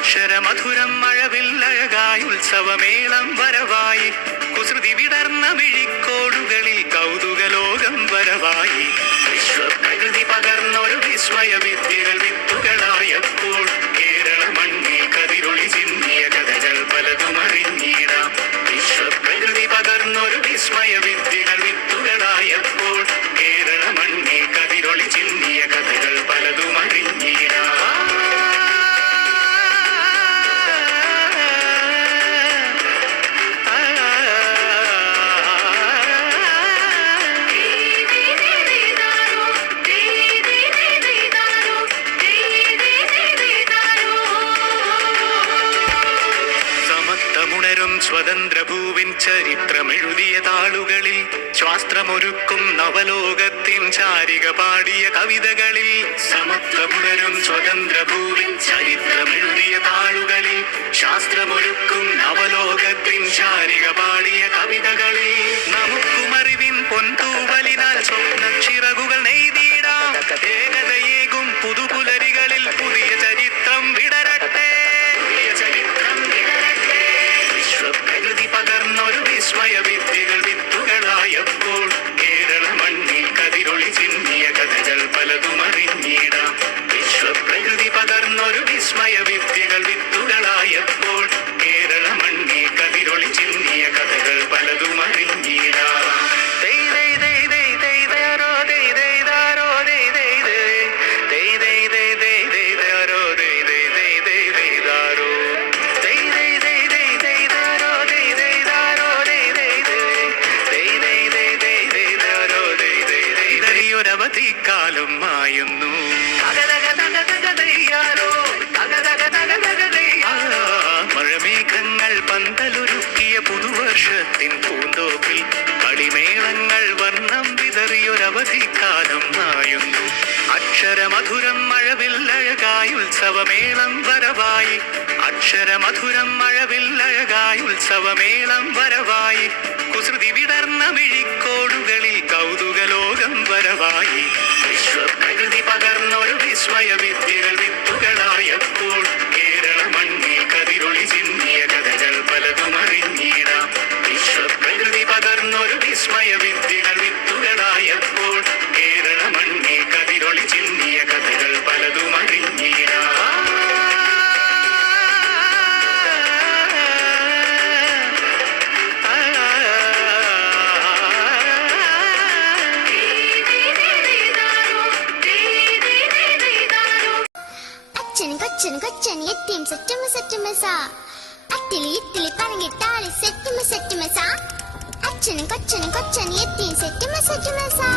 അക്ഷരമധുരം മഴവില്ലഴകായി ഉത്സവമേളം വരവായി. കുസൃതി വിടർന്ന വിഴിക്കോടുകളിൽ കൗതുകലോകം വരവായി. വിശ്വപ്രകൃതി പകർന്നൊരു വിസ്മയ വിദ്യകൾ വിത്തുകളായപ്പോൾ സ്വതന്ത്രഭൂവിൻ ചരിത്രമെഴുതിയതാളുകളിൽ ശാസ്ത്രമൊരുക്കും നവലോകത്തിൻ ചാരിക പാടിയ കവിതകളിൽ സമത്വമുണരും സ്വതന്ത്രഭൂവിൻ ചരിത്രമെഴുതിയ താളുകളിൽ ശാസ്ത്രമൊരുക്കും നവലോകത്തിൻ ചാരിക പാടിയ കവിതകൾ അക്ഷരമധുരം മഴവില്ലഴകായി ഉത്സവമേളം വരവായി. അക്ഷരമധുരം മഴവില്ലഴകായി ഉത്സവമേളം വരവായി. கொச்சன் கொச்சன் எத்தேம் சட்டும சட்டுமசா அத்திலி இத்திலி பரங்கிட்டாளி செட்டும செட்டுமசா அச்சன் கொச்சன் கொச்சன் எத்தேம் செட்டும செட்டுமசா